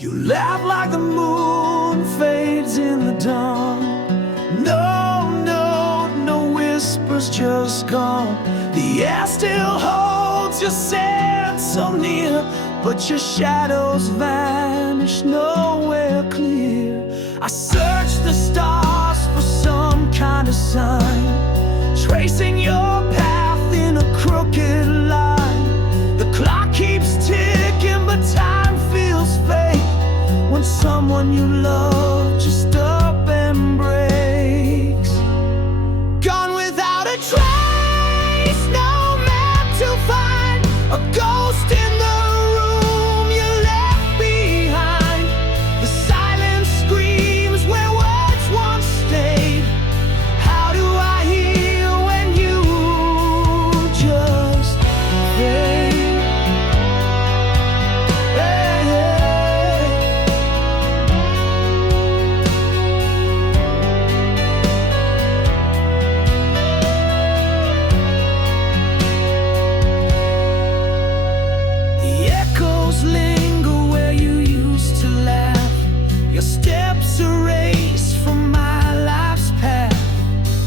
You laugh like the moon fades in the dawn. No whispers, just gone. The air still holds your scent so near, but your shadows vanish nowhere clear. I search the stars for some kind of sign, tracing your path in a crooked line. The clock keeps ticking, but time feels fake when someone you love just up and breaks. Gone without a trace, no map to find, a ghost in the room you left behind. The silence screams where words once stayed. How do I heal when you just fade? The echoes linger where you used to laugh. Your steps erased from my life's path.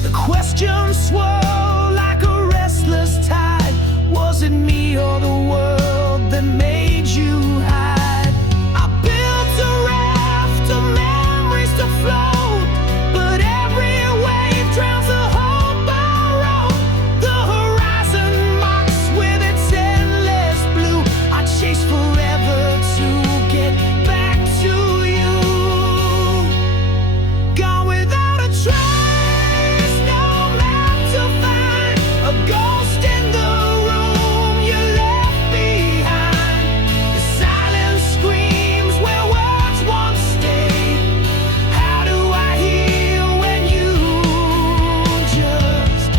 The questions swirl like a restless tide. Was it me or the world that made you hide? I built a raft of memories to float, but every wave drowns the hope I wrote. The horizon mocks with its endless blue. I chase forever to get back to you. Gone without a trace, no map to find, a ghost in the room you left behind. The silence screams where words once stayed. How do I heal when you just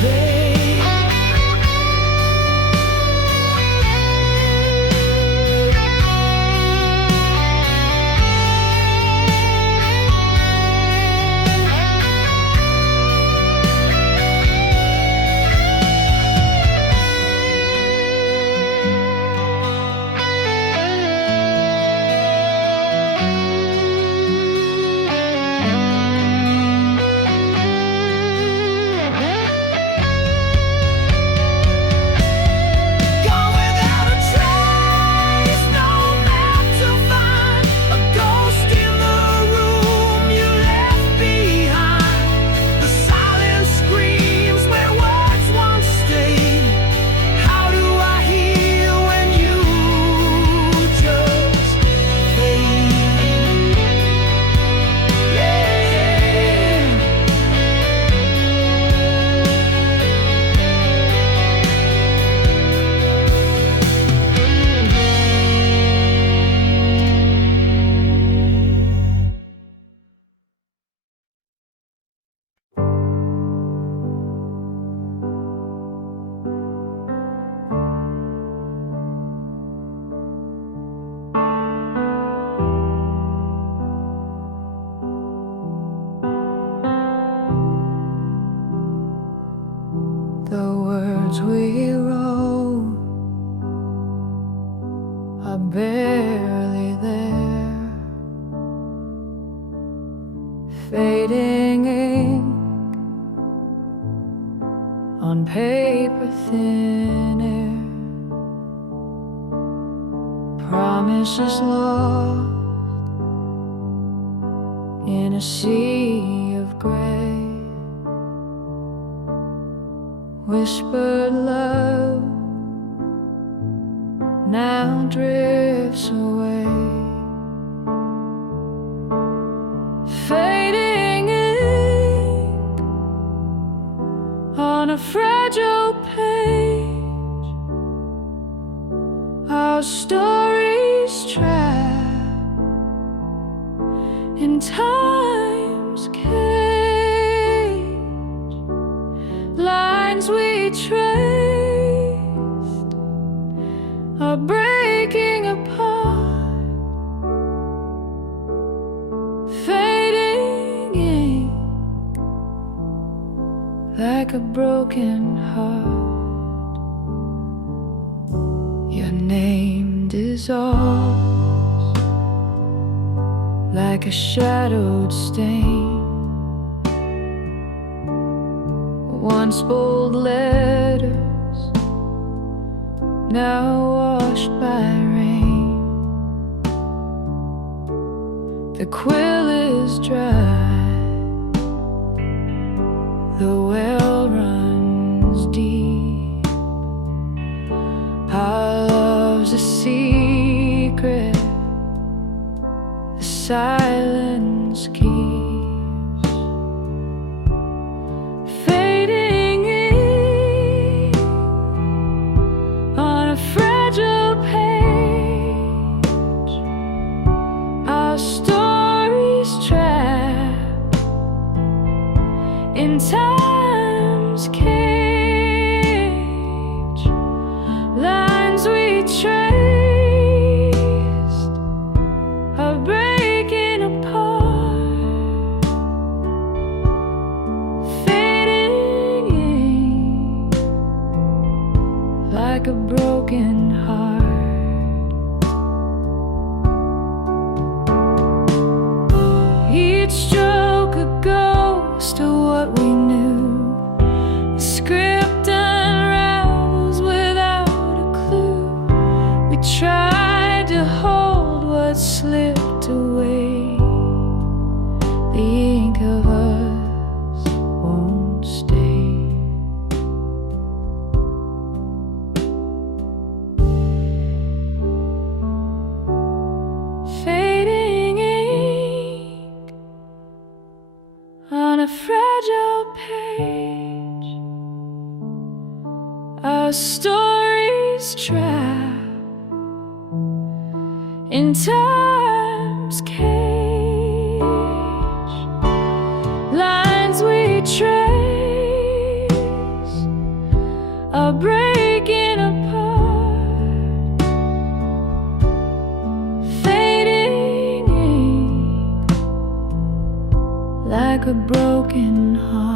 fade? Gone without a trace, no map to find, a ghost in the room you left behind. The silence screams where words once stayed. How do I heal when you just fade? The words we wrote are barely there, fading ink on paper thin air, promises lost in a sea of gray. Whispered love now drifts away, fading ink on a fragile page. Our stories trapped in time's cage. Lines we traced are breaking apart, fading ink like a broken heart. Your name dissolves like a shadowed stain. Once bold letters, now washed by rain. The quill is dry, the well runs deep. Our love's a secret, the silence keeps. Fading ink on a fragile page, our stories trapped in time's cage. Lines we traced are breaking apart, fading ink like a broken heart. Each stroke a ghost of what we knew. The script unravels without a clue. We tried to hold what slipped away. The ink of us won't stay. Fading ink on a fragile page, our stories trapped in time's cage. Lines we trace are breaking apart, fading ink like a broken heart.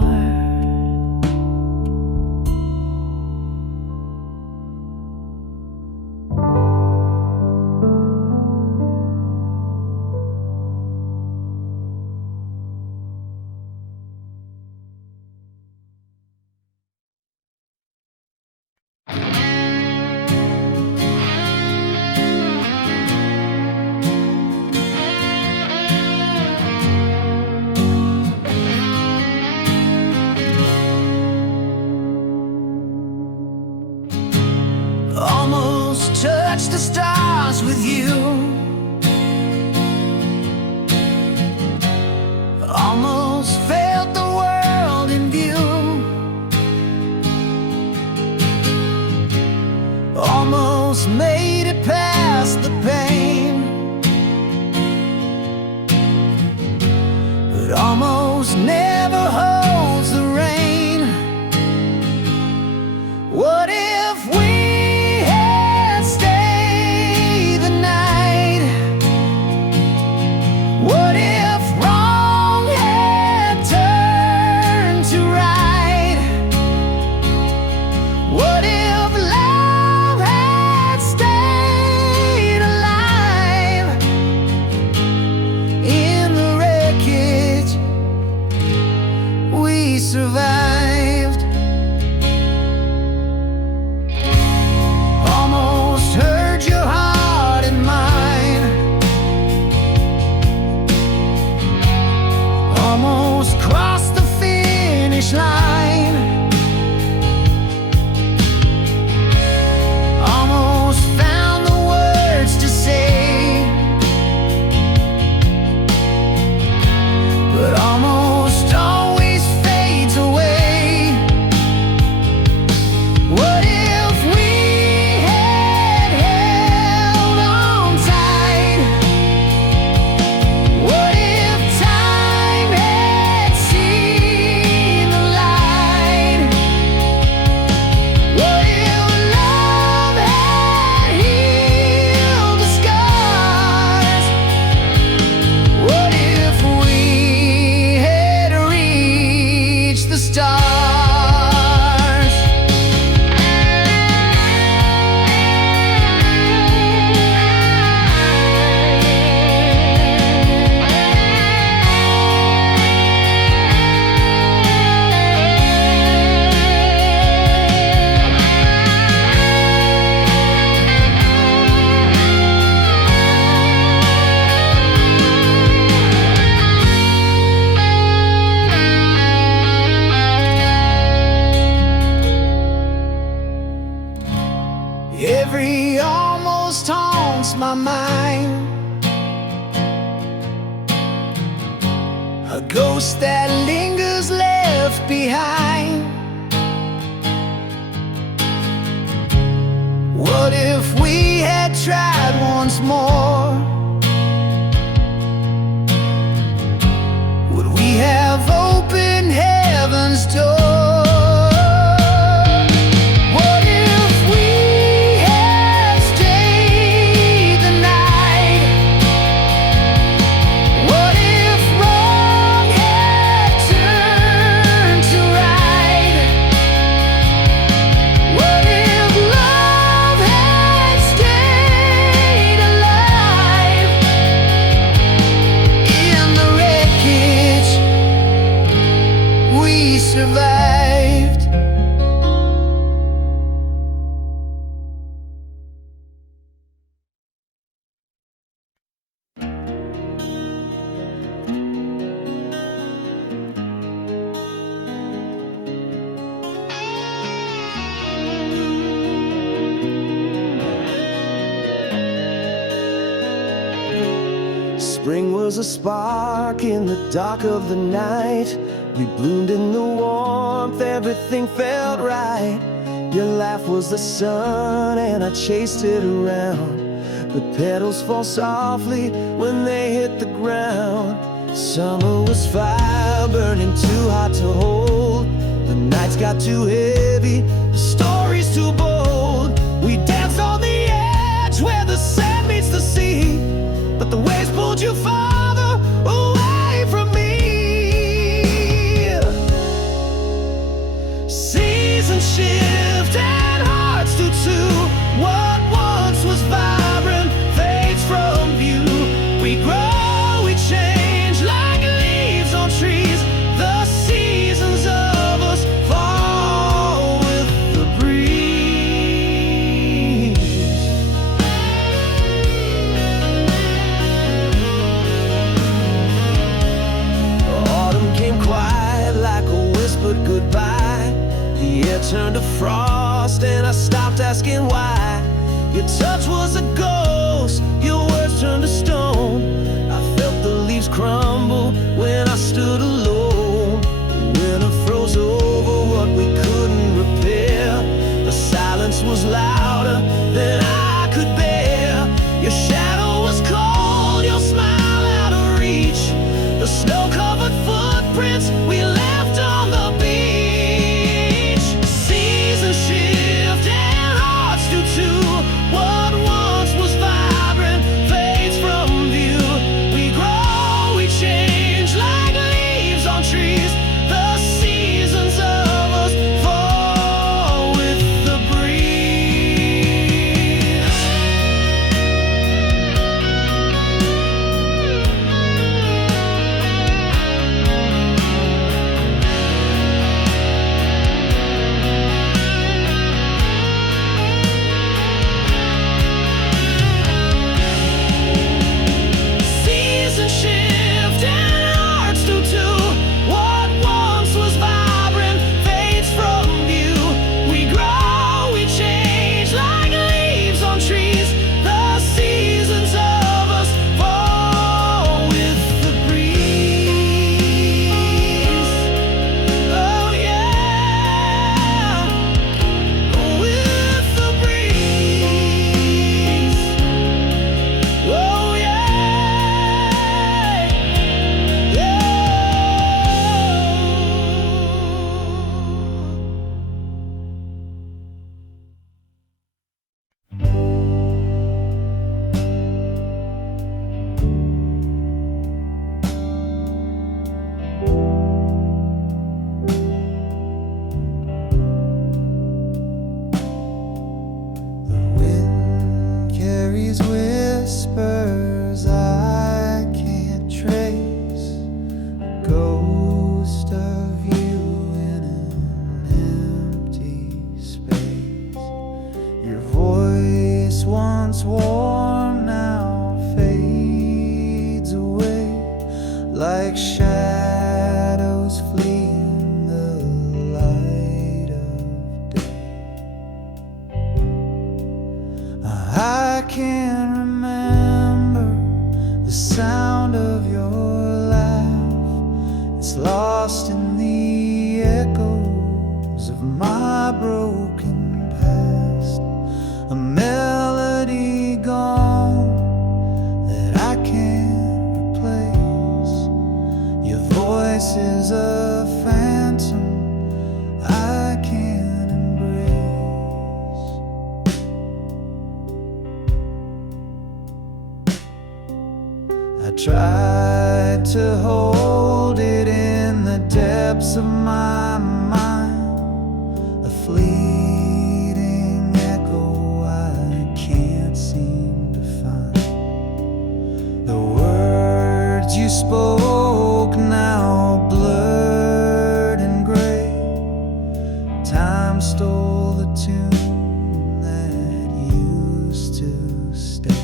Almost touched the stars with you, almost felt the world in view, almost made it past the pain, but almost never holds the rain. What if we had stayed the night? my mind, a ghost that lingers left behind. What if we had tried once more? Would we have opened heaven's door? Survived. Spring was a spark in the dark of the night. We bloomed in the warmth, everything felt right. Your laugh was the sun and I chased it around. The petals fall softly when they hit the ground. Summer was fire, burning too hot to hold. The nights got too heavy, the stories too bold. We danced on the edge where the sand meets the sea, but the waves pulled you farther away from me. Seasons shift and hearts do too. What once was vibrant fades from view. We grow, we change like leaves on trees. The seasons of us fall with the breeze. Autumn came quiet like a whispered goodbye. The air turned to frost and I stopped asking why. Your touch was a ghost, your words turned to stone. I felt the leaves crumble when I stood alone. The winter froze over what we couldn't repair. The silence was louder than I could bear. Your shadow was cold, your smile out of reach. The snow-covered footprints we left on the beach. What once was vibrant fades from view. We grow, we change like leaves on trees. The seasons of us fall with the breeze. Shift and hearts do too. What once was vibrant fades from view. We grow, we change like leaves on trees. The seasons of us fall with the breeze. Oh yeah, with the breeze. Oh yeah. Carries whispers I can't trace, a ghost of you in an empty space. Your voice once warm now fades away like shadows fleeing the light of day. I can't remember I tried to hold it in the depths of my mind, a fleeting echo I can't seem to find. The words you spoke now blurred and gray. Time stole the tune that used to stay.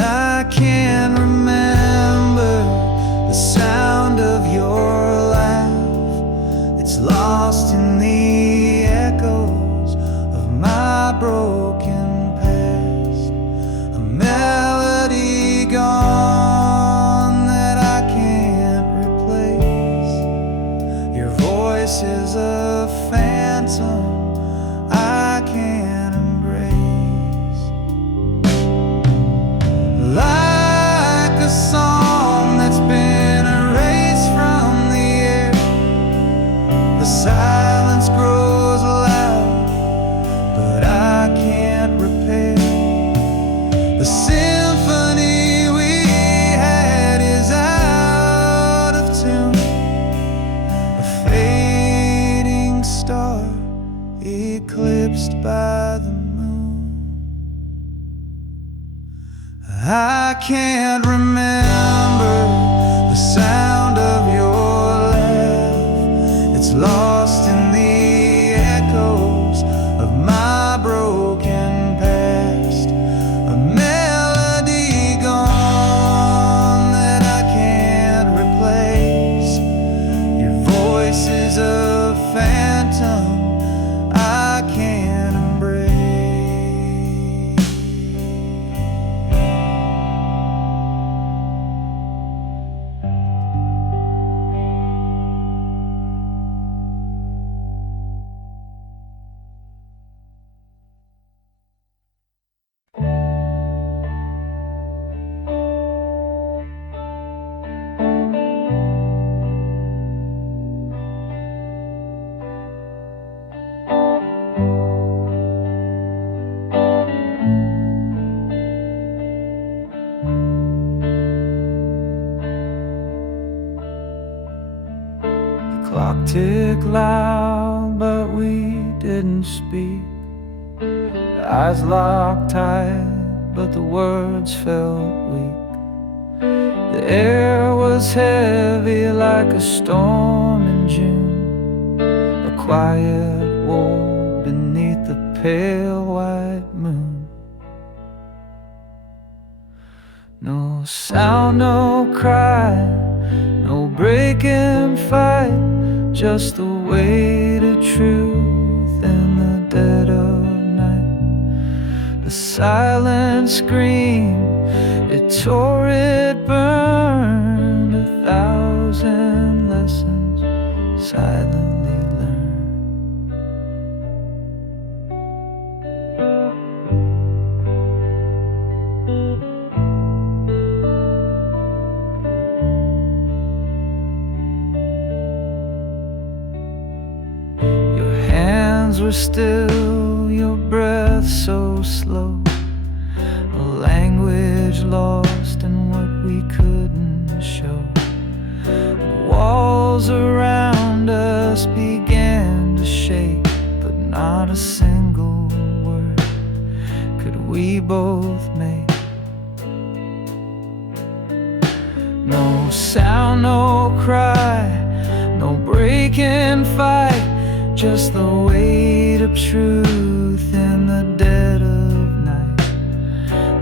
I can't remember the sound of your laugh. It's lost in the echoes of my broken past. A melody gone that I can't replace. Your voice is a phantom I can't embrace. Like a song that's been erased from the air, the silence grows loud, but I can't repair. The symphony we had is out of tune, a fading star eclipsed by the moon. I can't remember the sound of your laugh. It's lost in the echoes of my broken past. A melody gone that I can't replace. Your voice is a phantom I can't embrace. The clock ticked loud, but we didn't speak. The eyes locked tight, but the words felt weak. The air was heavy like a storm in June, a quiet war beneath the pale white moon. No sound, no cry, no breaking fight, just the weight of truth in the dead of night. The silent scream, it tore, it burned, 1,000 lessons silently learned. Your hands were still, your breath so slow, a language lost in what we couldn't show. The walls around us began to shake, but not a single word could we both make. No sound, no cry, no breaking fight, just the weight of truth in the dead of night.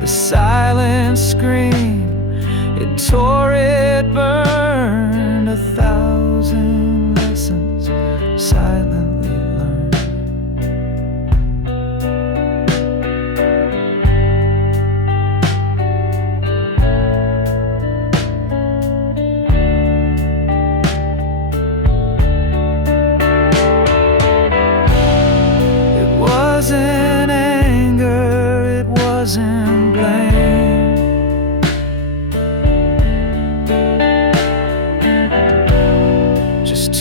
The silent scream, it tore, it burned, 1,000 lessons silently learned. It wasn't anger, it wasn't blame. Just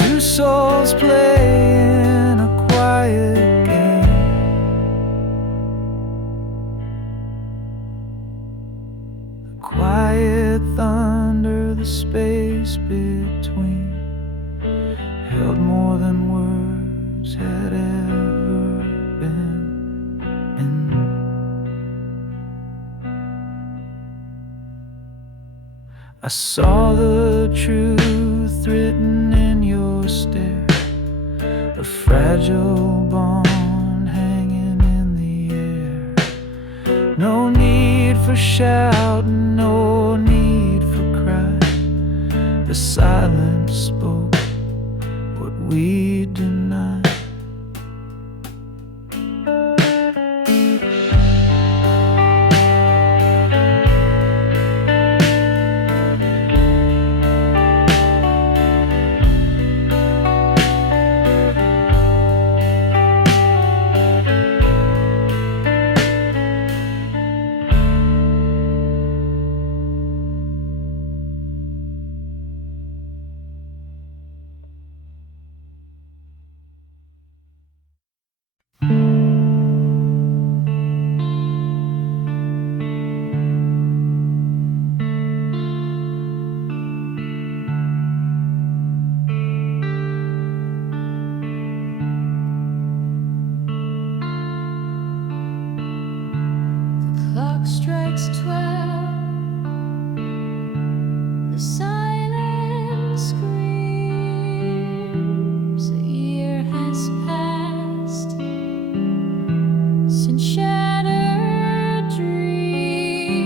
the space between held more than words had ever been. I saw the truth written in your stare, a fragile bond hanging in the air. No need for shouting, no need for crying. The silence spoke what we denied. Clock strikes 12. The silence screams. A year has passed since shattered dreams.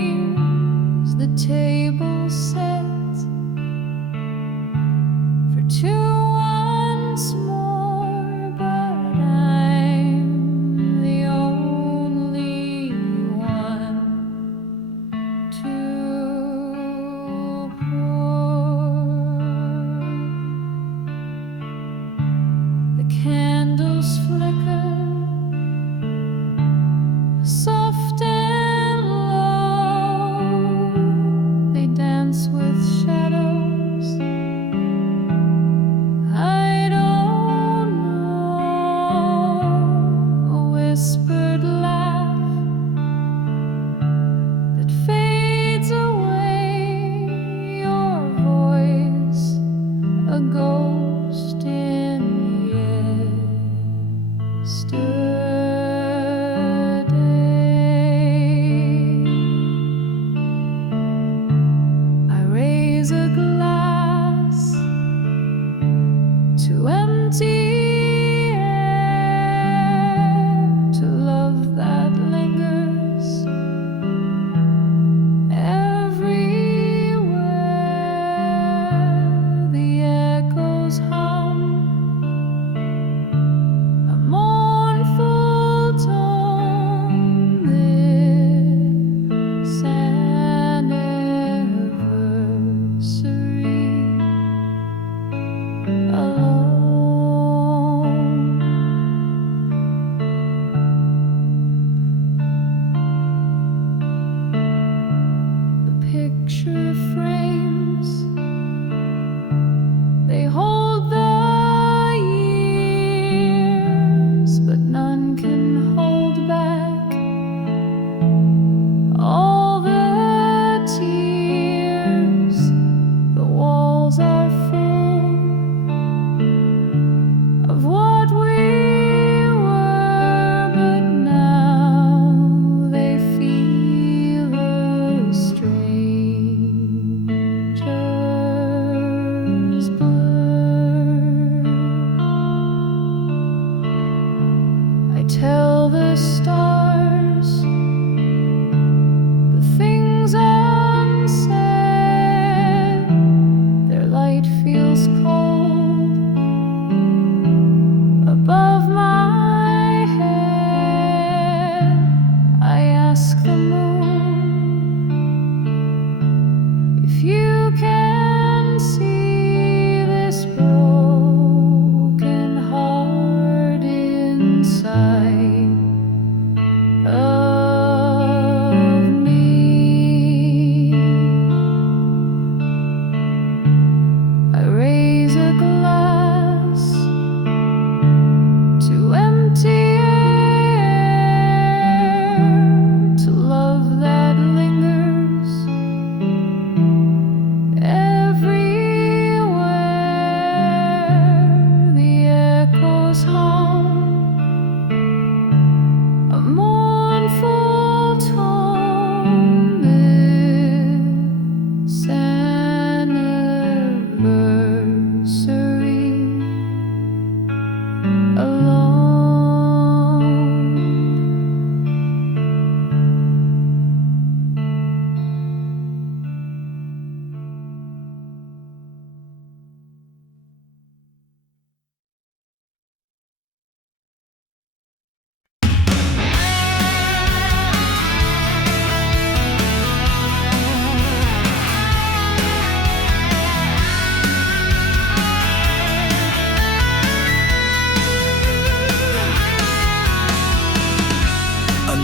The table set for two once more, but I'm the only one to pour. The candles flicker soft and low. They dance with shadows I don't know. A whispered laugh that fades away, your voice a ghost in yesterday.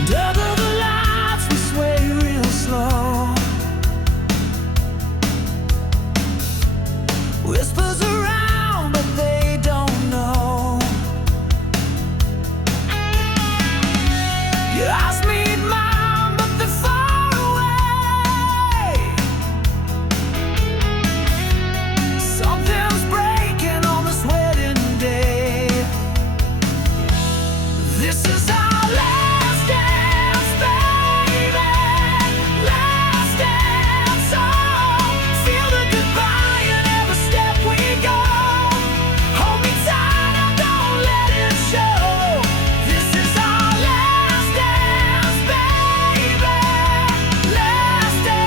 Under the lights we sway real slow. Whispers around but they don't know. Your eyes meet mine but they're far away. Something's breaking on this wedding day. This is our last dance, baby. Last dance, oh. Feel the goodbye in every step we go. Hold me tight and don't let it show. This is our last dance, baby. Last dance.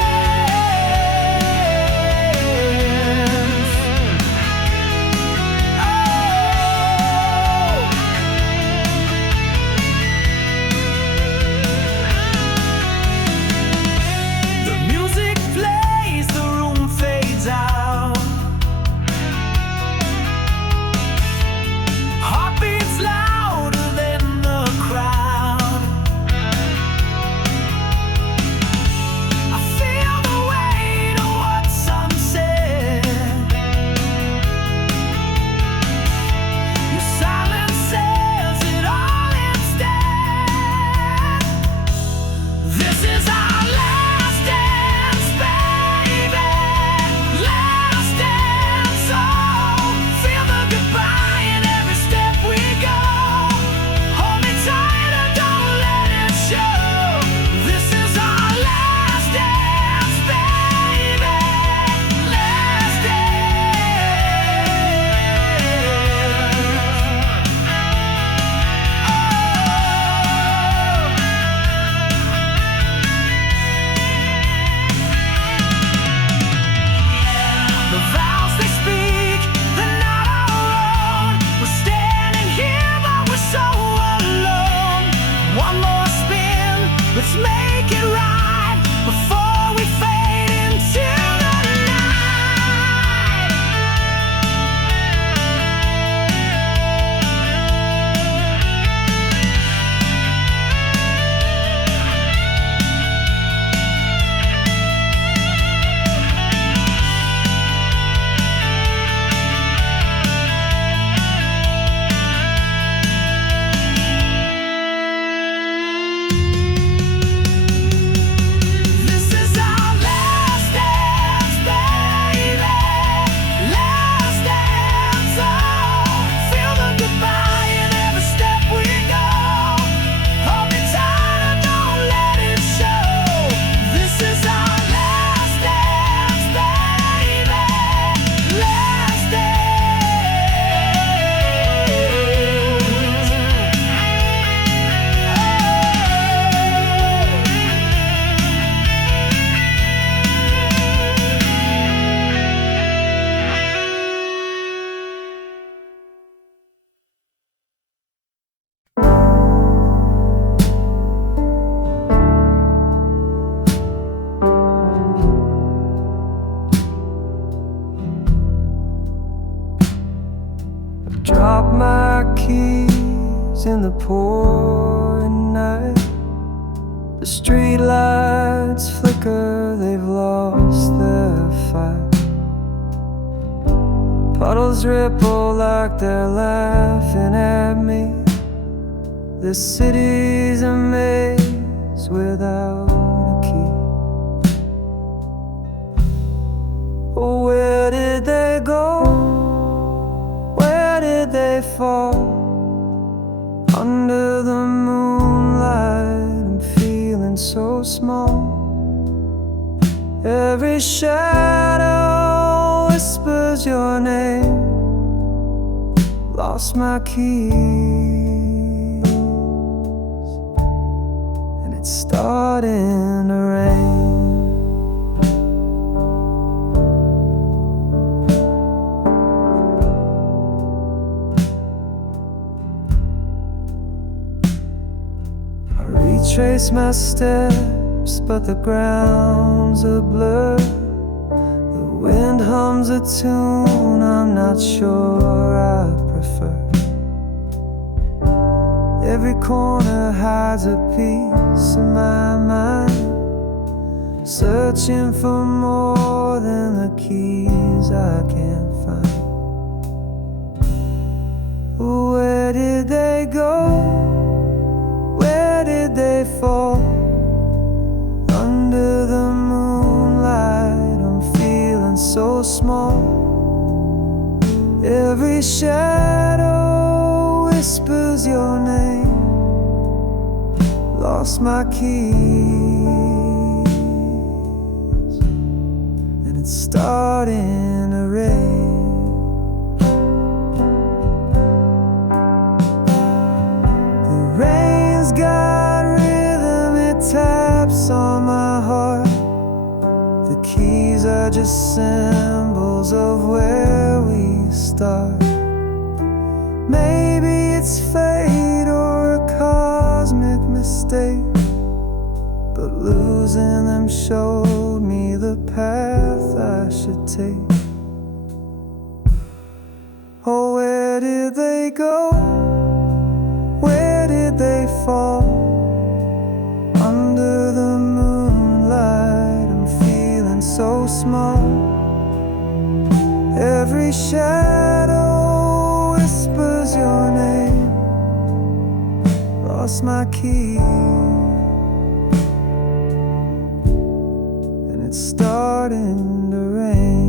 The music plays, the room fades out. Heartbeats louder than the crowd. I feel the weight of what's unsaid. Your silence says it all instead. This is our last dance, baby. Last dance, oh. Feel the goodbye in every step we go. Hold me tight and don't let it show. This is our last dance, baby. Last The vows they speak, they're not our own. We're standing here, but we're so alone. One more spin, let's make it right before we fade into the night. This is our last dance, baby. Last dance, oh. Feel the goodbye in every step we go. Hold me tight and don't let it show. This is our last dance, baby. Last Drop my keys in the pouring night. The street lights flicker, they've lost their fight. Puddles ripple like they're laughing at me. This city's a maze without a key. Oh, where did they go? Where did they fall? Under the moonlight, I'm feeling so small. Every shadow whispers your name. Lost my keys, and it's starting to rain. Trace my steps, but the ground's a blur. The wind hums a tune I'm not sure I prefer. Every corner hides a peace of my mind, searching for more than the keys I can't find. Where did they go? Where did they fall? Under the moonlight, I'm feeling so small. Every shadow whispers your name. Lost my keys, and it's starting to rain. The rain's got rhythm, it taps on my heart. The keys are just symbols of where we start. Maybe it's fate or a cosmic mistake, but losing them showed me the path I should take. Oh, where did they go? Where did they fall? Under the moonlight, I'm feeling so small. Every shadow whispers your name. Lost my key, and it's starting to rain.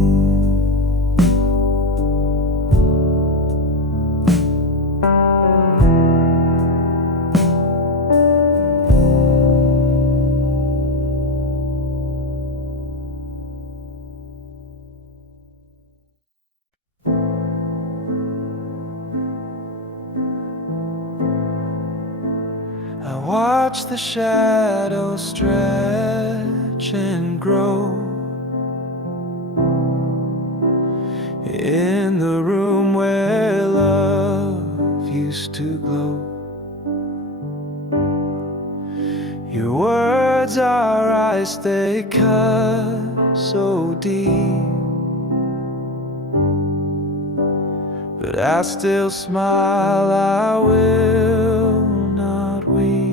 I watch the shadows stretch and grow in the room where love used to glow. Your words are ice, they cut so deep, but I still smile, I will not weep.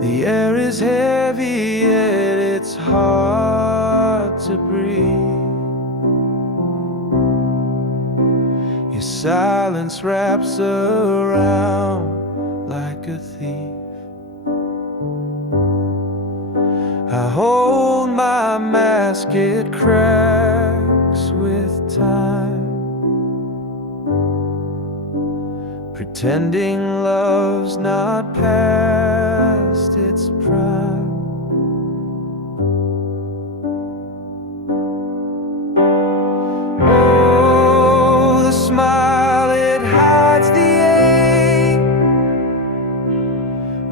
The air is heavy, yet it's hard to breathe. Your silence wraps around like a thief. I hold my mask, it cracks with time, pretending love's not past its prime. Oh, the smile, it hides the ache,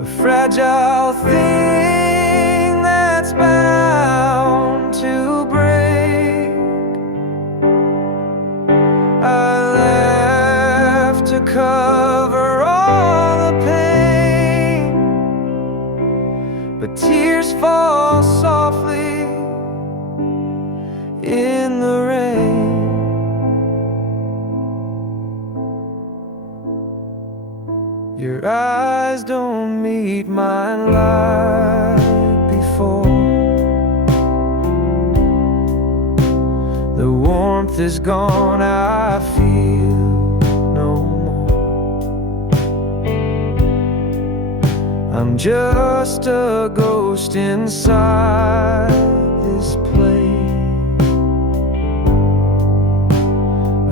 a fragile thing that's bound to break. I laugh to cover all the pain, but tears fall softly in the rain. Your eyes don't meet mine like before. The warmth is gone, I feel no more. I'm just a ghost inside this place,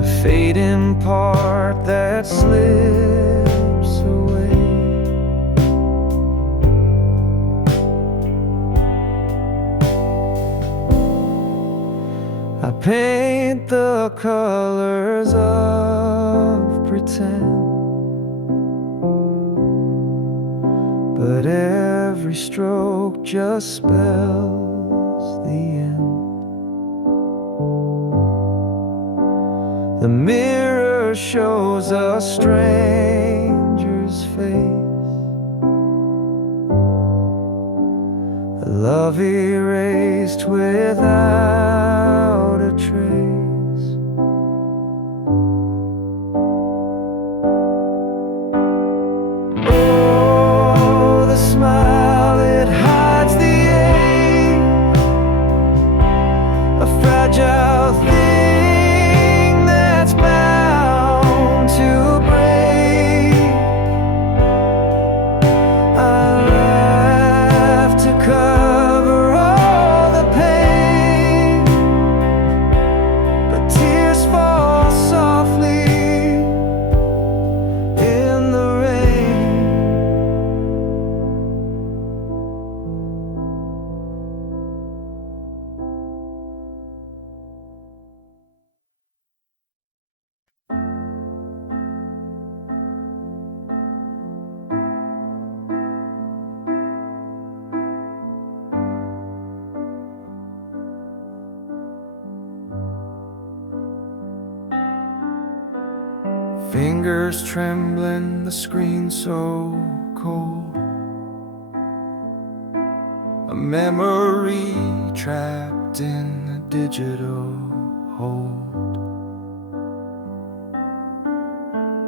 a fading part that slips away. I paint the colors of pretend, but every stroke just spells the end. The mirror shows a stranger's face, a love erased without a trace. Fingers trembling, the screen so cold. A memory trapped in a digital hold.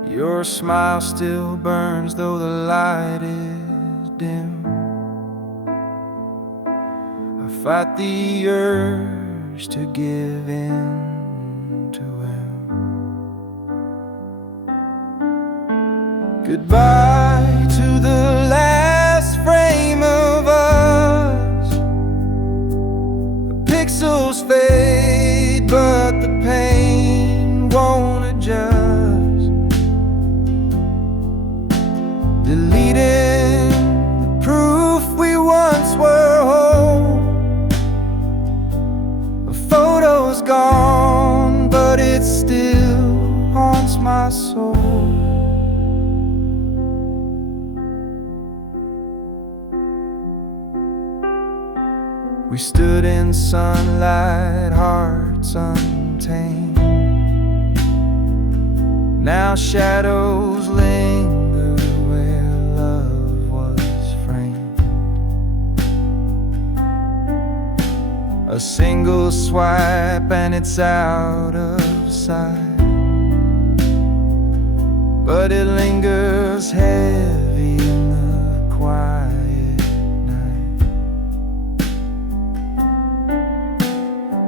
Your smile still burns though the light is dim. I fight the urge to give in to him. Goodbye to the last frame of us. The pixels fade, but the pain won't adjust. Deleting the proof we once were whole. The photo's gone, but it still haunts my soul. We stood in sunlight, hearts untamed. Now shadows linger where love was framed. A single swipe and it's out of sight, but it lingers heavy in the quiet night.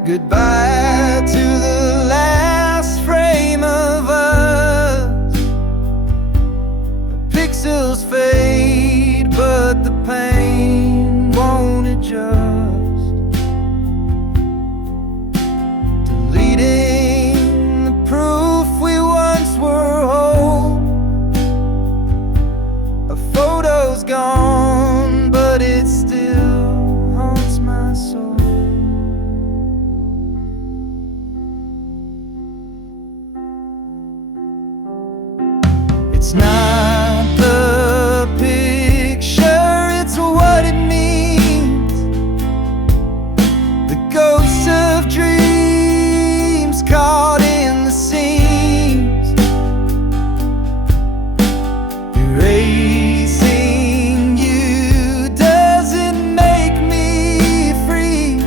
Goodbye to the last frame of us. The pixels fade, but the pain won't adjust. Deleting the proof we once were whole. A photo's gone, but it still haunts my soul. It's not the picture, it's what it means. The ghosts of dreams caught in the seams. Erasing you doesn't make me free.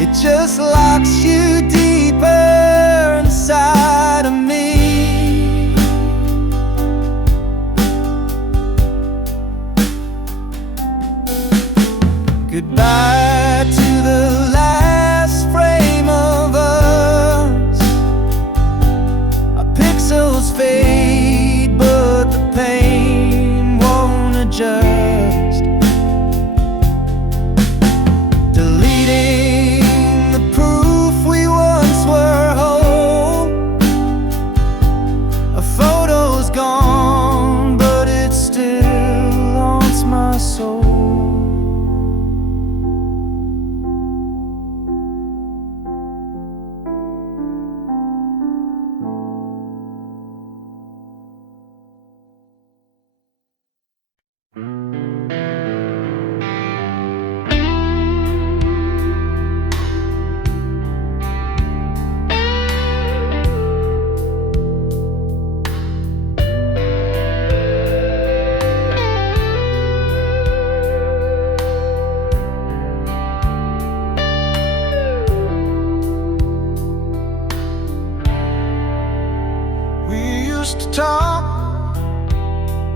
It just locks you deeper inside of me. Goodbye to the last frame of us. Our pixels fade, but the pain won't adjust. Deleting the proof we once were whole. A photo's gone, but it still haunts my soul. Used to talk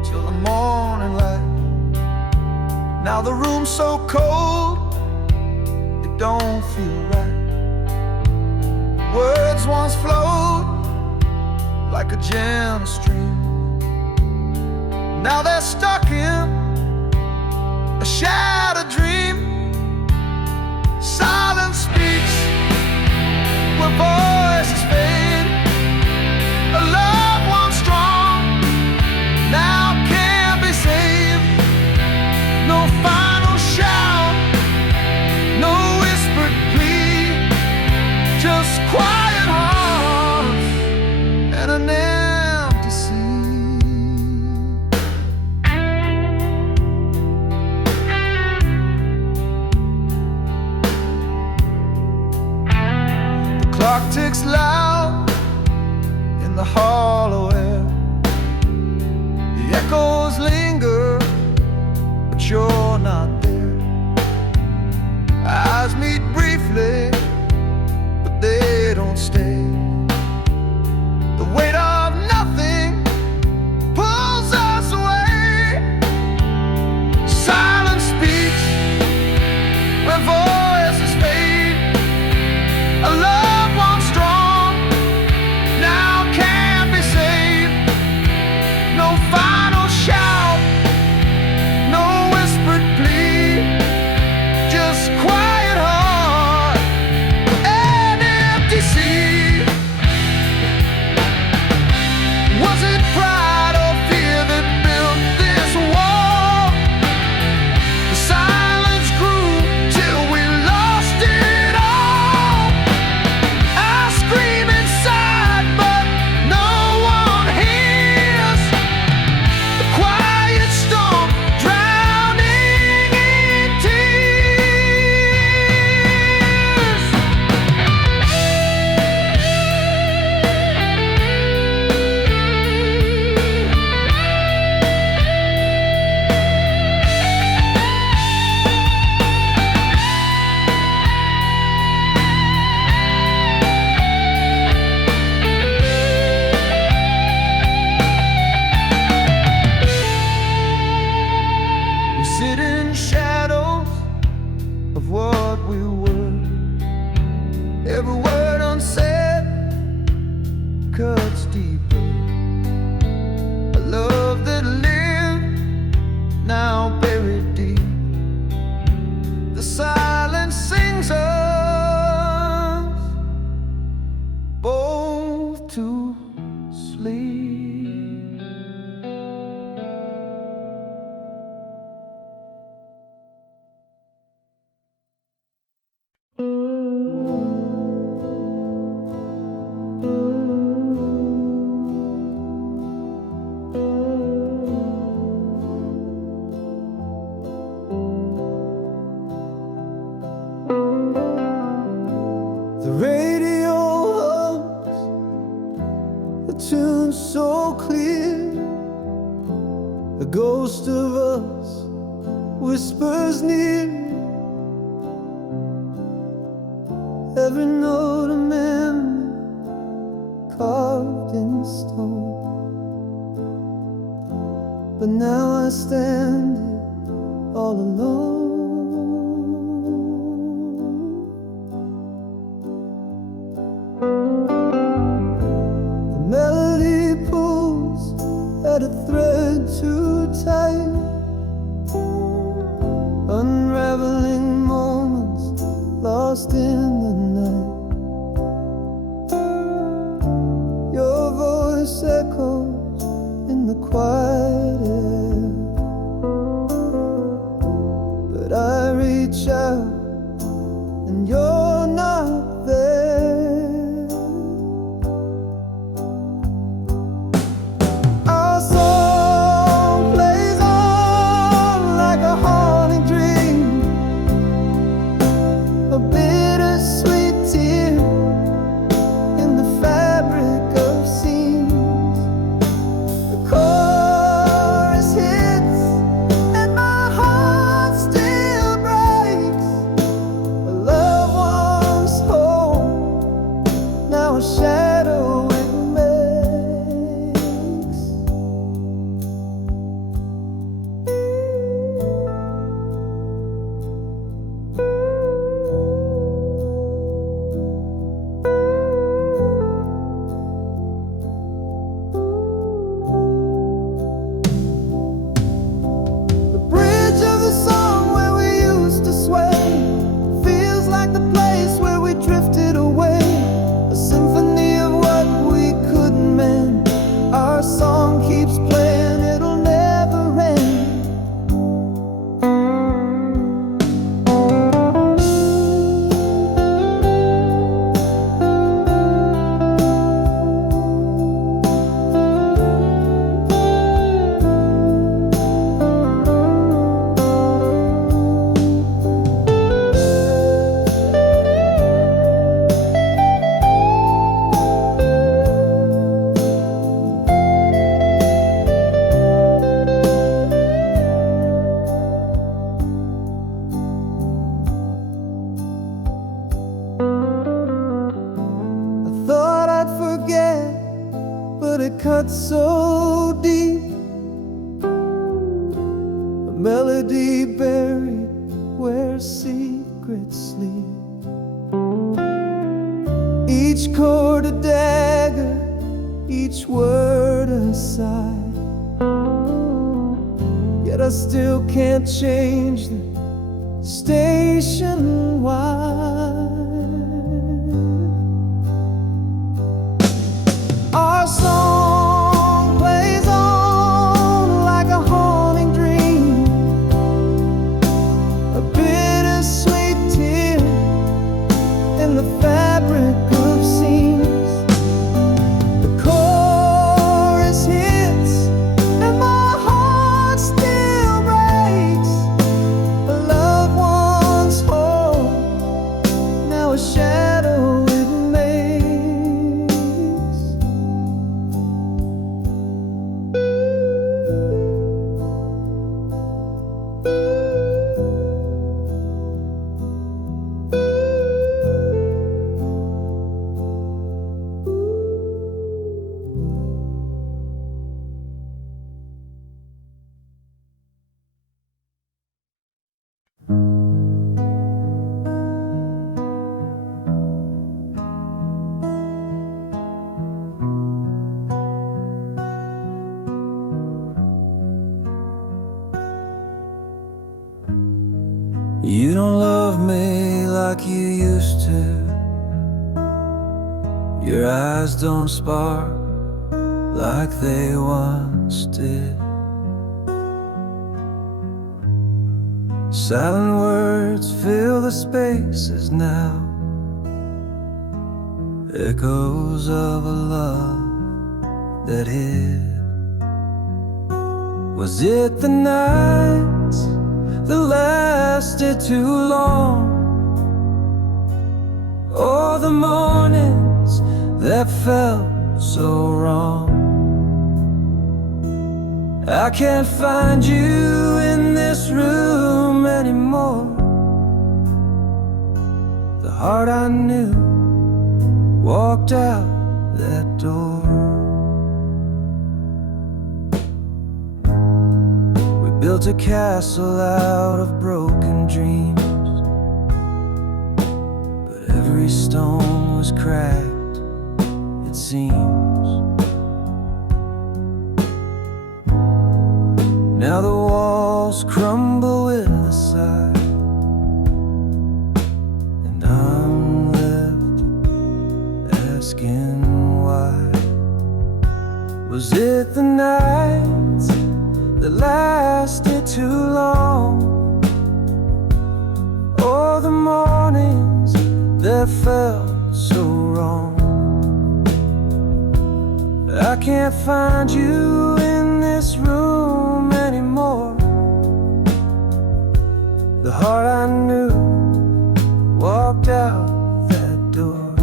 till the morning light. Now the room's so cold, it don't feel right. Words once flowed like a gentle stream. Now they're stuck in a shattered dream. Silence speaks where voices fade. A love once strong now can't be saved. No final shout, no whispered plea, just quiet hearts and an empty sea. The clock ticks clear. The radio hums a tune so clear. The ghost of us whispers near. Every note a memory carved in stone. But now I stand here all alone. The melody pulls at a thread too tight, unraveling moments lost in the night. Your voice echoes in the quiet air, but I reach out and you're not there. Our song plays on like a haunting dream, a bittersweet tear in the fabric of scenes. The chorus hits and my heart still breaks. A loved one's home, now a shadow it makes. The bridge of the song where we used to sway feels like the place where we drifted away. A symphony of what we couldn't mend. Our song keeps playing, it'll never end. I thought I'd forget, but it cuts so deep. A melody buried where secrets sleep. Each chord a dagger, each word a sigh. Yet I still can't change the station wide. Our song plays on like a haunting dream, a bittersweet tear in the fabric of scenes. The chorus hits and my heart still breaks. A loved one's home, now a shadow it makes. You don't love me like you used to. Your eyes don't spark like they once did. Silent words fill the spaces now, echoes of a love that hid. Was it the nights that lasted too long, or the mornings that felt so wrong? I can't find you in this room anymore. The heart I knew walked out that door. We built a castle out of broken dreams, but every stone was cracked, it seems. Now the walls crumble with a sigh, and I'm left asking why. Was it the nights that lasted too long, or the mornings that felt so wrong? I can't find you in this room anymore. The heart I knew walked out that door.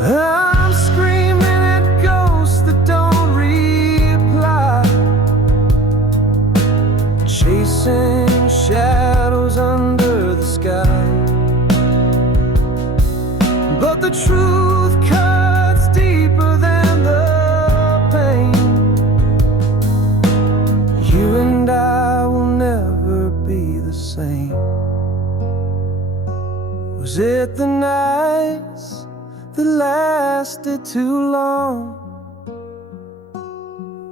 I'm screaming at ghosts that don't reply, chasing shadows under the sky. But the truth cuts deeper than the pain. You and I will never be the same. Was it the nights that lasted too long,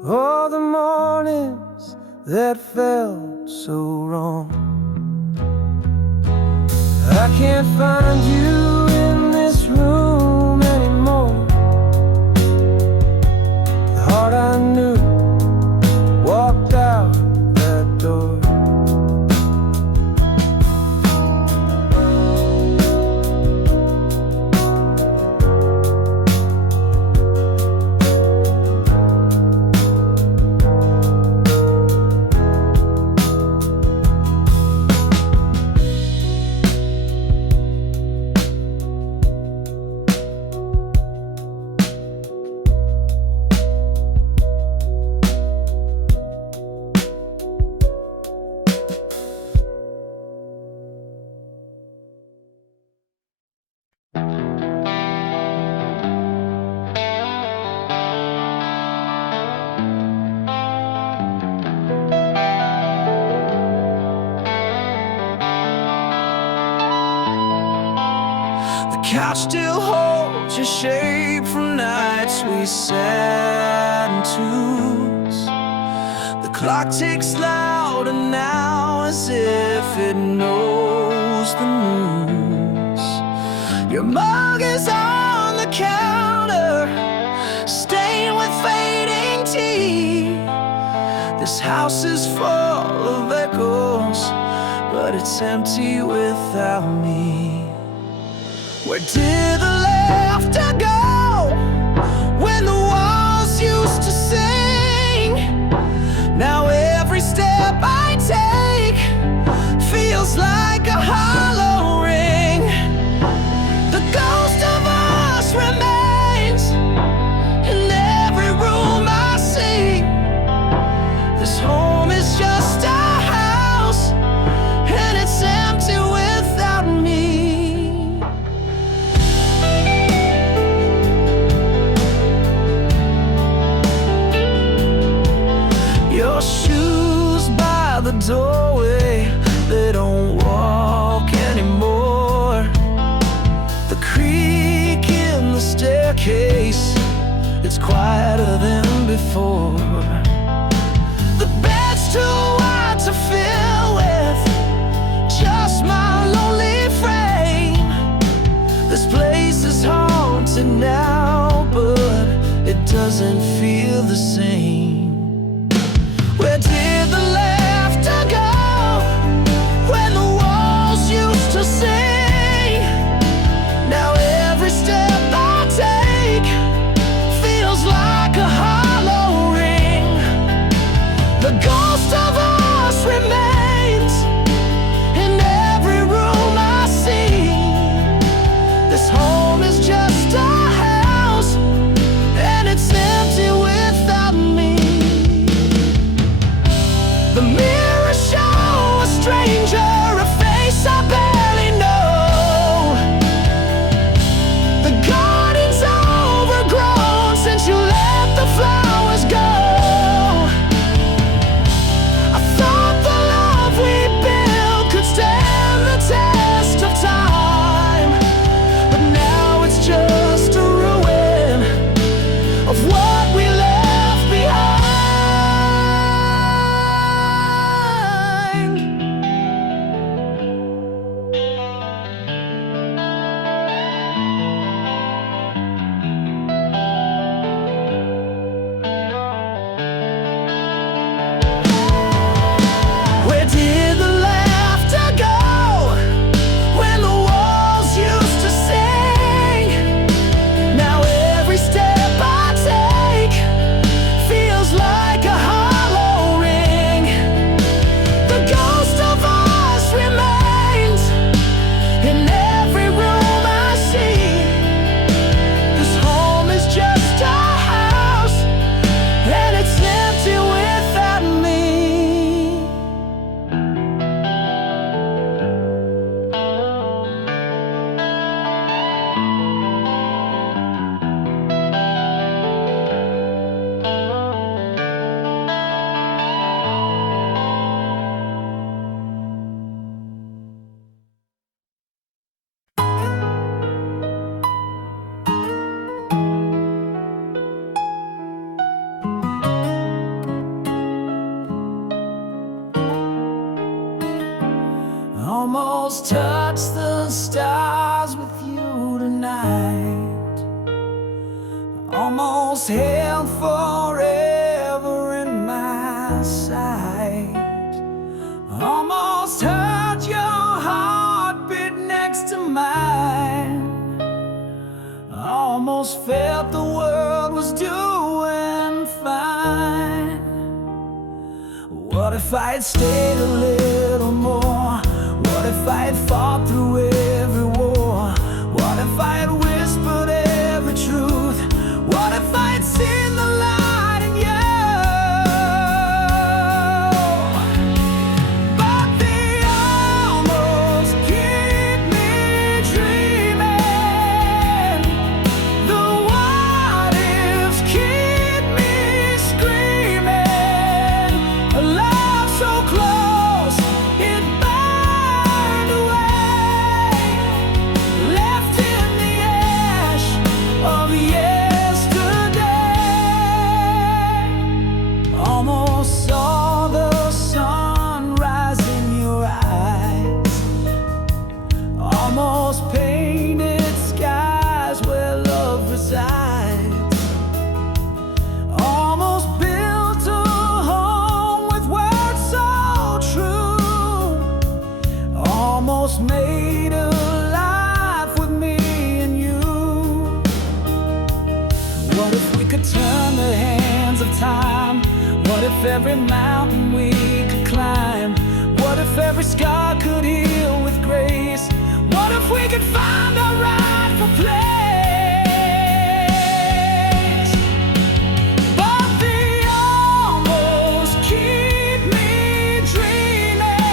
or the mornings that felt so wrong? I can't find you in this room anymore. The heart I knew walked out that door. Couch still holds your shape from nights we sat in twos. The clock ticks louder now as if it knows the news. Your mug is on the counter, stained with fading tea. This house is full of echoes, but it's empty without me. Where did the laughter go when the walls used to sing? Now every step I take feels like a hollow ring. The ghost of us remains in every room I see. This home is just a house, and it's empty without me. Your shoes by the doorway, they don't walk anymore. The creak in the staircase, it's quieter than before. The bed's too wide to fill with just my lonely frame. This place is haunted now, but almost held forever in my sight. Almost heard your heartbeat next to mine. Almost felt the world was doing fine. What if I had stayed a little more? What if I had fought through every war? What if I had whispered every truth? What if I had seen the light in you? But they almost keep me dreaming. The what ifs keep me screaming. A love so close, it burned away, left in the ash of yesterday. Almost saw the sunrise in your eyes. Almost painted skies where love resides. Almost built a home with words so true. Almost made a life with me and you. What if we could turn the hands of time? What if every mountain we could climb? What if every scar could heal with grace? What if we could find our rightful place? But they almost keep me dreaming.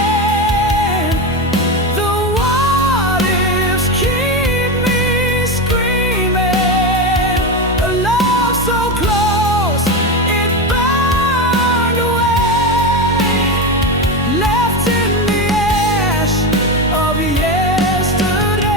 The what ifs keep me screaming. A love so close, it burned away, left in the ash of yesterday.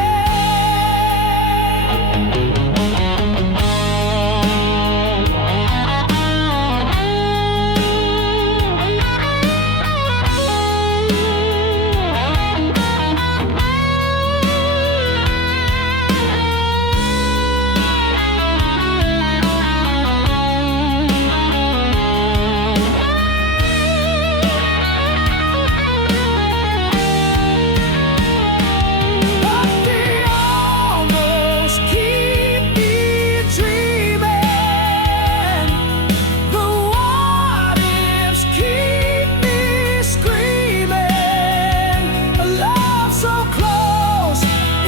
But they almost keep me dreaming. The what ifs keep me screaming. A love so close,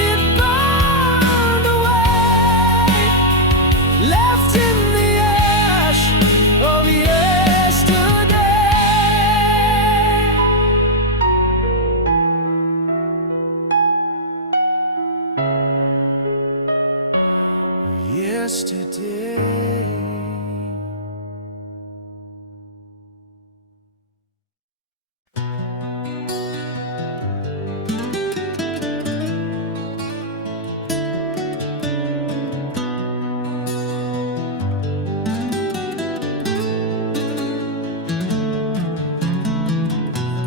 it burned away, left in the ash of yesterday. Yesterday.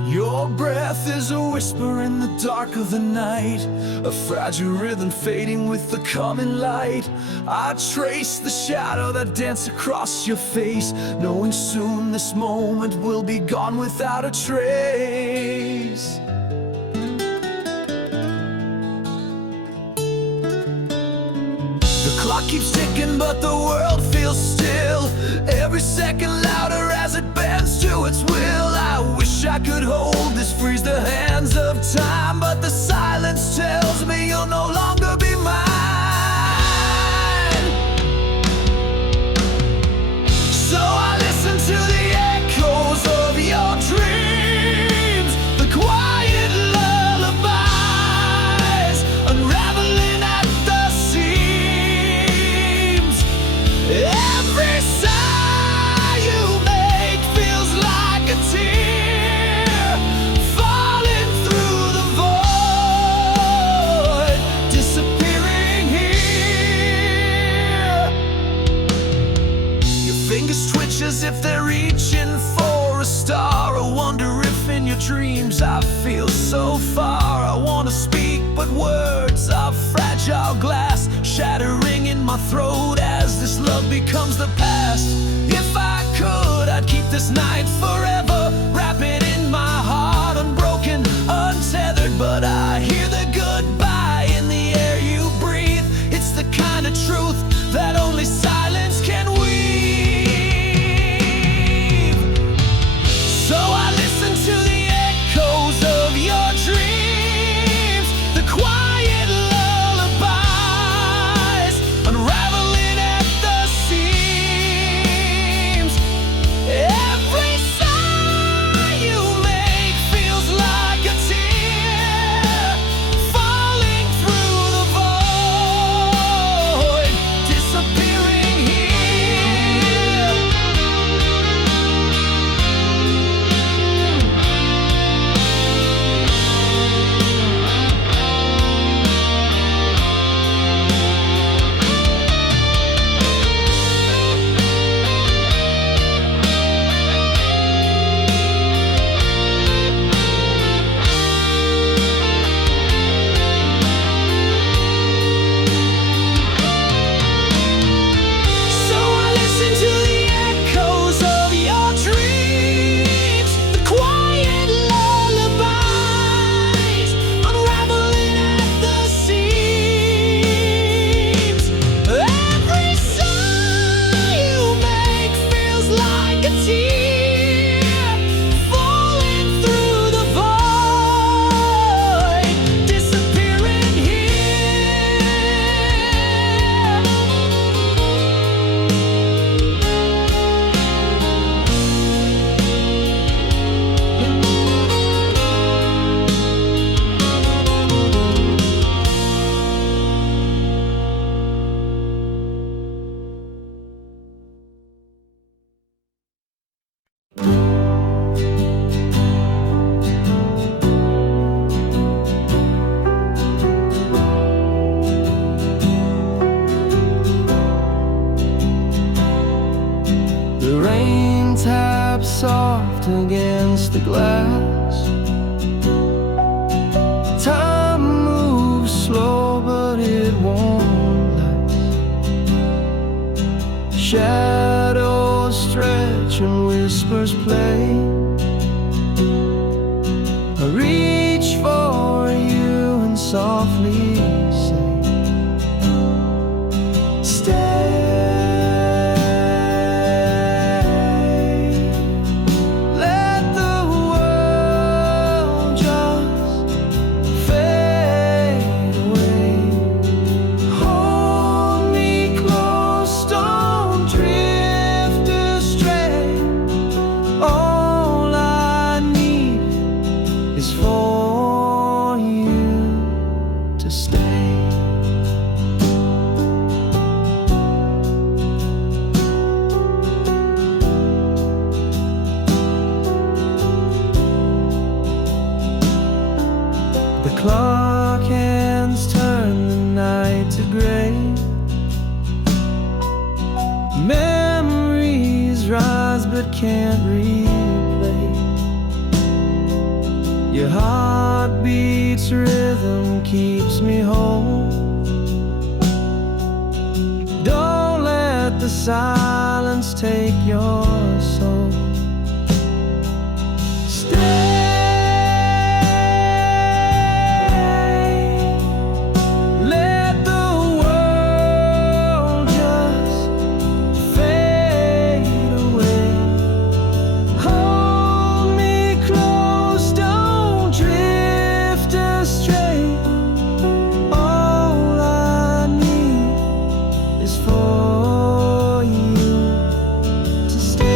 Your breath is a whisper in the dark of the night, a fragile rhythm fading with the coming light. I trace the shadow that danced across your face, knowing soon this moment will be gone without a trace. The clock keeps ticking, but the world feels still. Every second louder as it bends to its will. I wish I could hold this, freeze the hands of time, but the silence tells me you'll no longer be mine. So I listen to the echoes of your dreams, the quiet lullabies unraveling at the seams. Every sigh you make feels like a tear falling through the void, disappearing here. Your fingers twitch as if they're reaching for a star. I wonder if in your dreams I feel so far. I wanna speak, but words are fragile glass, shattering in my throat as this love becomes the past. If I could, I'd keep this night forever, wrap it in my heart, unbroken, untethered. But I hear the goodbye in the air you breathe. It's the kind of truth that only silence can weave. So I listen to the echoes of your dreams, the quiet lullabies unraveling at the seams. Every sigh you make feels like a tear falling through the void, disappearing here. So I listen to the echoes of your dreams, the quiet lullabies unraveling at the seams. Every sigh you make feels like a tear falling through the void, disappearing here. The rain taps soft against the glass. Time moves slow, but it won't last. Shadows stretch and whispers play. I reach for you and softly say, stay. Let the world just fade away. Hold me close, don't drift astray. All I need is for you to stay. The clock hands turn the night to gray. Memories rise but can't replay. Your heartbeat's rhythm keeps me whole. Don't let the silence take your soul. Let the world just fade away. Hold me close, don't drift astray. All I need is for you to stay.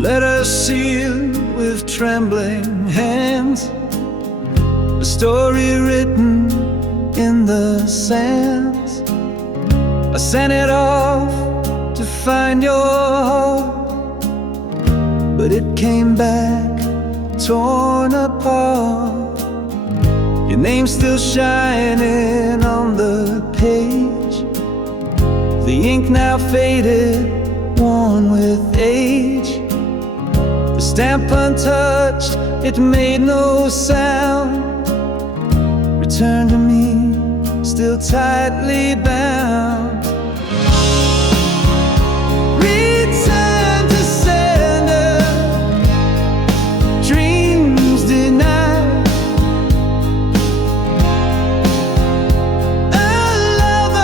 Letters sealed with trembling hands, a story written in the sands. I sent it off to find your heart, but it came back torn apart. Your name's still shining on the page, the ink now faded, worn with age. The stamp untouched, it made no sound. Return to me, still tightly bound. Return to sender, dreams denied. A love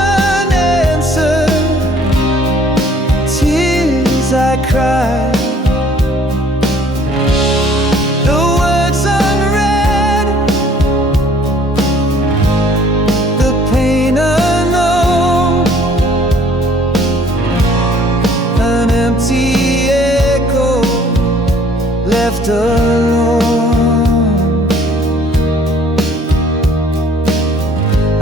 unanswered, tears I cried. Left alone,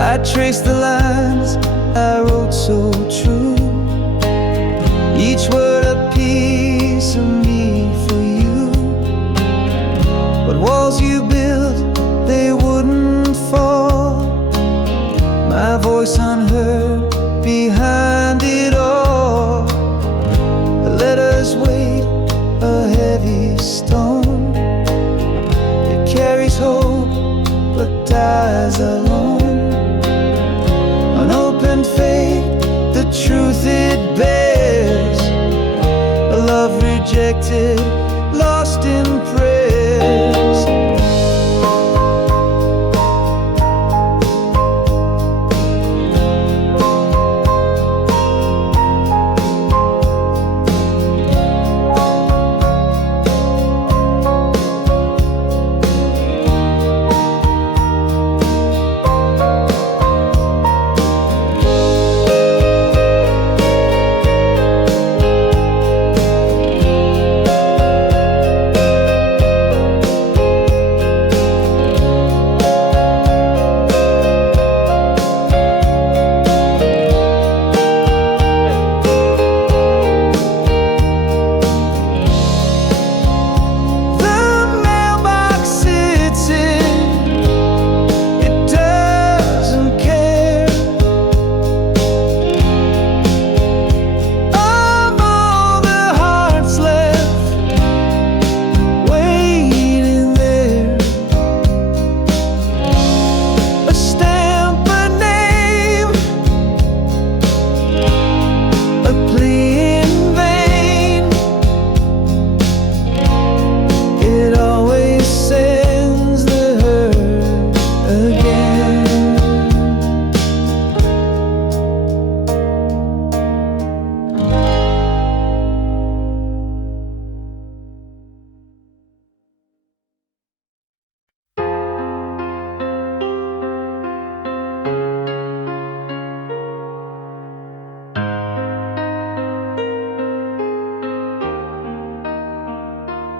I traced the lines I wrote so true, each word a piece of me for you. But walls you built, they wouldn't fall, my voice unheard behind it all. The letters weighed a heavy stone, it carries hope but dies alone. Unopened fate, the truth it bears, a love rejected, lost in prayers.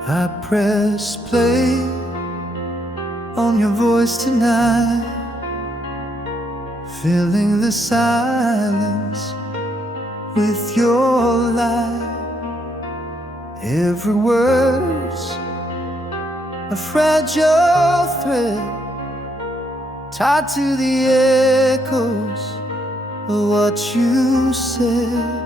I press play on your voice tonight, filling the silence with your light. Every word's a fragile thread tied to the echoes of what you said.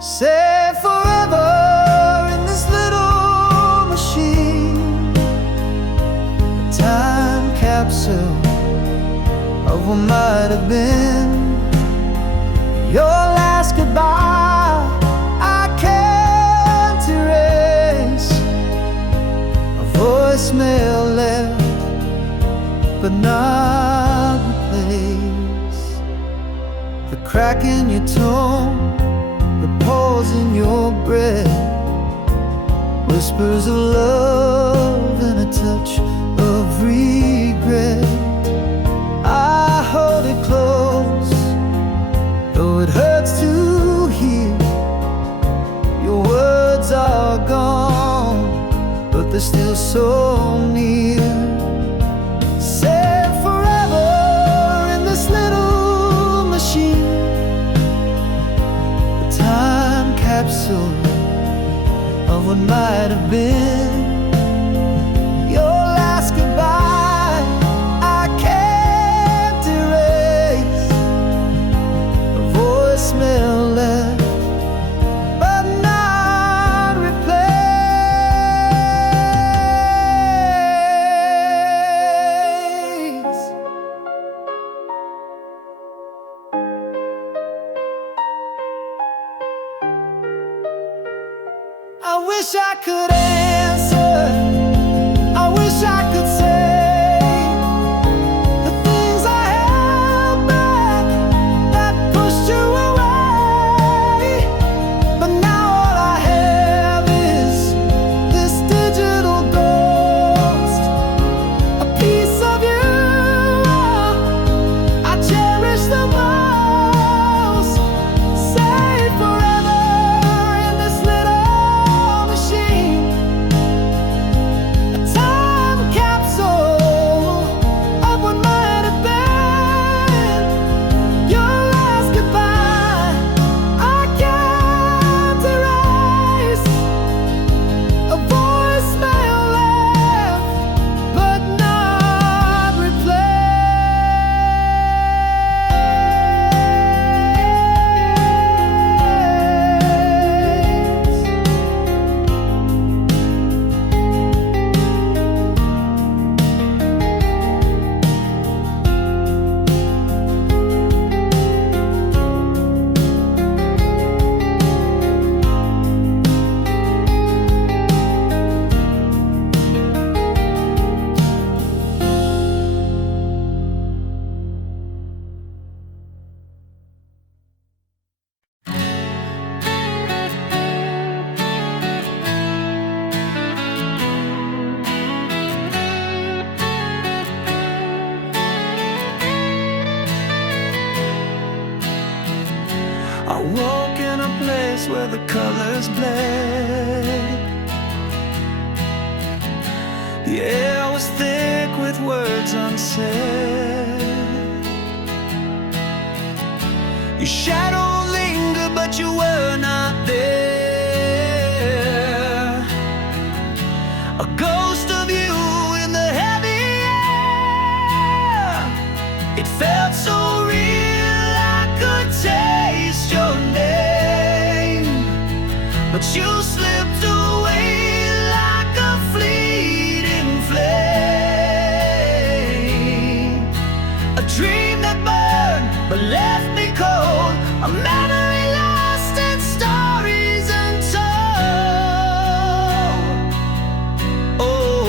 Say forever in this little machine, a time capsule of what might have been. Your last goodbye I can't erase, a voicemail left but not replaced. The crack in your tone, the pause in your breath, whispers of love and a touch of regret. I hold it close, though it hurts to hear. Your words are gone. they're still so near. Safe forever in this little machine, a time capsule of what might have been. Your last goodbye I can't erase, a voicemail left but not replaced. I wish I could answer, I wish I could say the things I held back that pushed you away. But now all I have is this digital ghost, a piece of you I cherish the most. Safe forever in this little machine, a time capsule of what might have been. Your last goodbye I can't erase, a voicemail left but not I woke in a place where the colors bled. The air was thick with words unsaid. Your shadow lingered, but you were not there. A ghost of you in the heavy air. It felt so real, I could taste your name, but you slipped away like a fleeting flame. A dream that burned but left me cold, a memory lost in stories untold. Oh,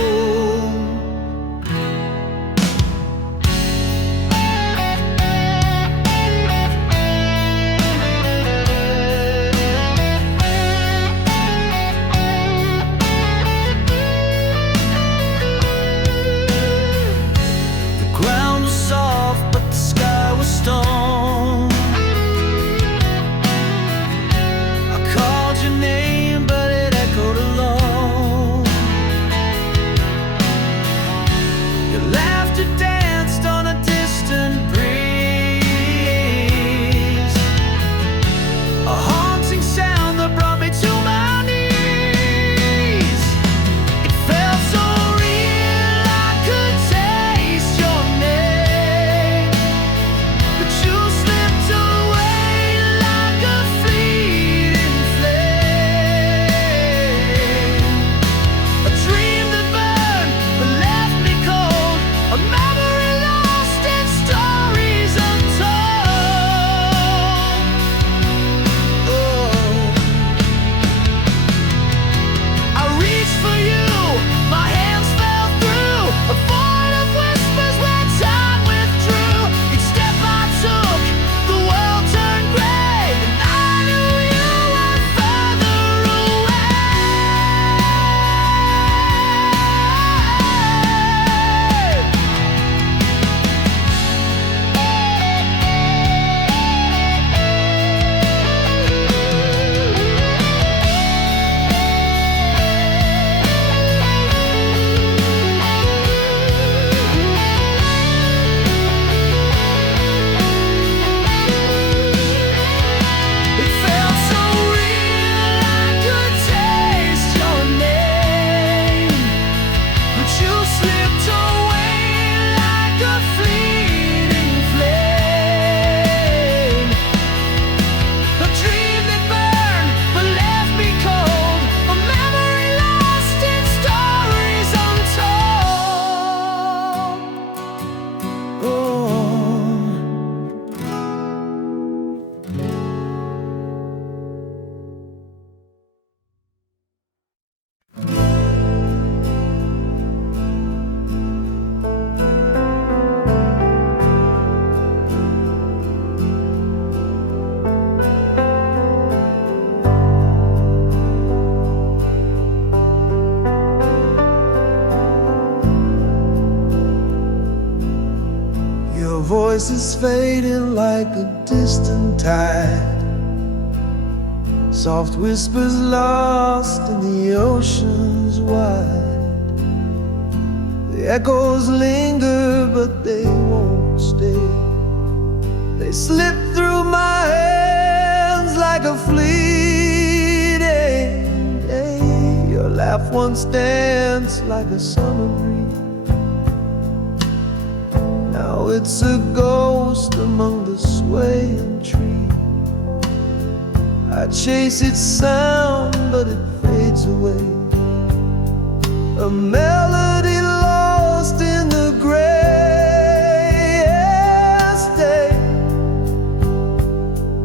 voice is fading like a distant tide. Soft whispers lost in the oceans wide. The echoes linger, but they won't stay. They slip through my hands like a fleeting day. Your laugh once danced like a summer breeze. Now it's a ghost among the swaying trees. I chase its sound, but it fades away. A melody lost in the grayest day.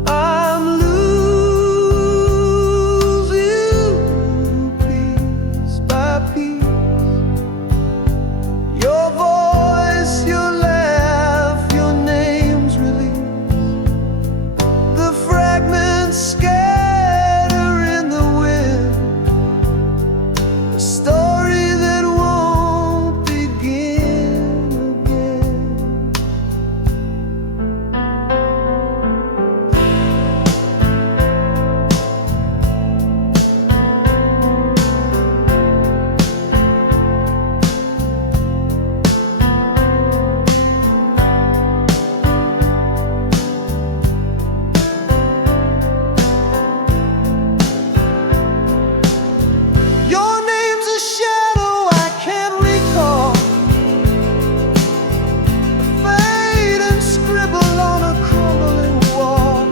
I'm losing piece by piece. Your voice, your laugh, your name's released. The fragments scatter in the wind. A story that won't begin again. Your name's a shadow I can't recall. A fading scribble on a crumbling wall.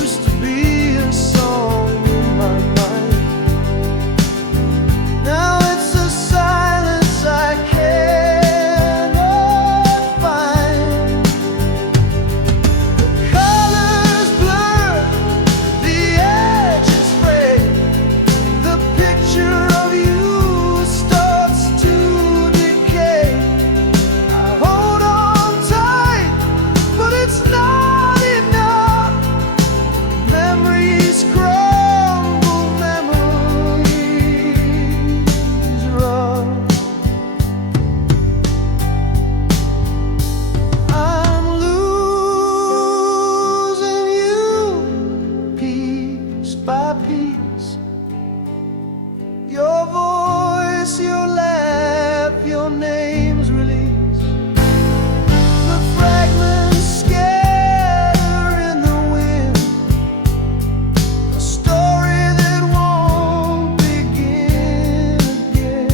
Used to be a song in my mind. Now it's a silence I cannot find. The colors blur, the edges fray. The picture of you starts to decay. I hold on tight, but it's not enough. Memories crumble, memories run. I'm losing you piece by piece. Your voice, your laugh, your name's released. The fragments scatter in the wind. A story that won't begin again.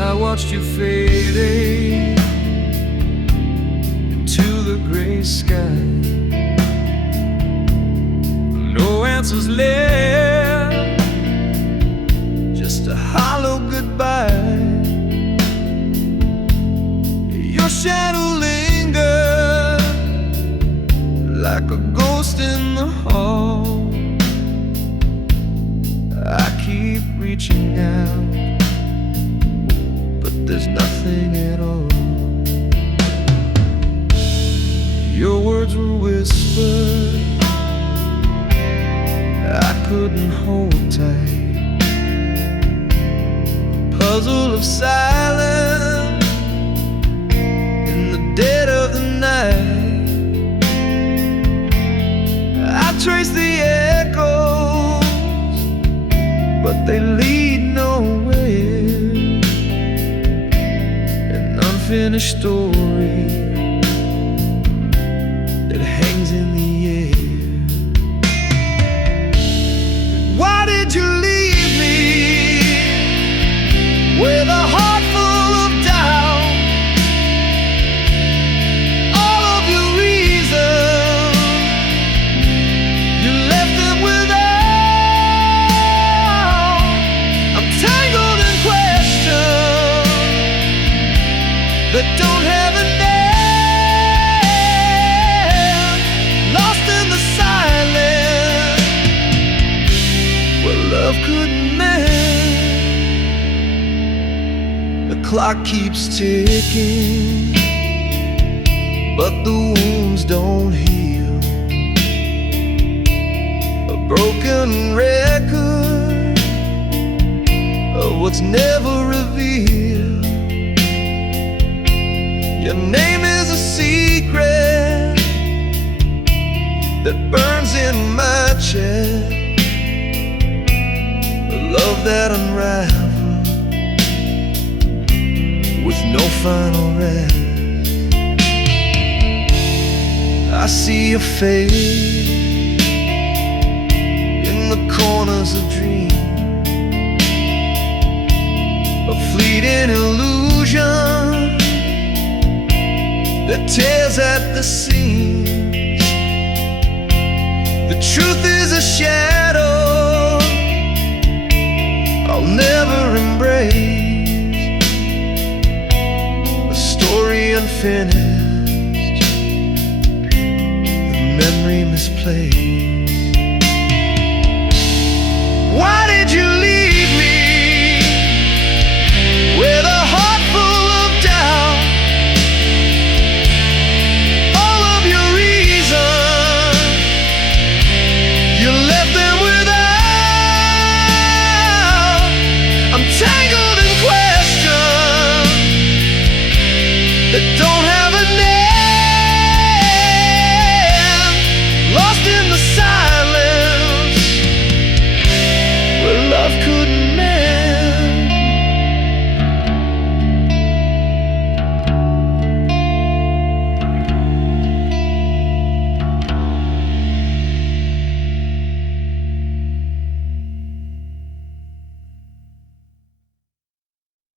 I watched you fading into the gray sky. No answers left, just a hollow goodbye. Your shadow lingers like a ghost in the hall. I keep reaching out, but there's nothing at all. Your words were whispered, I couldn't hold tight. A puzzle of silence in the dead of the night. I trace the echoes, but they lead nowhere. unfinished story that hangs in the air. Why did you leave me with a heart full of doubt? All of your reasons, you left them without. I'm tangled in questions that don't have an end, lost in the silence where love couldn't mend. The clock keeps ticking, but the wounds don't heal. A broken record of what's never revealed. Your name is a secret that burns in my chest, a love that unravels with no final rest. I see your face in the corners of dreams, a fleeting illusion that tears at the seams. The truth is a shadow I'll never embrace, a story unfinished, the memory misplaced.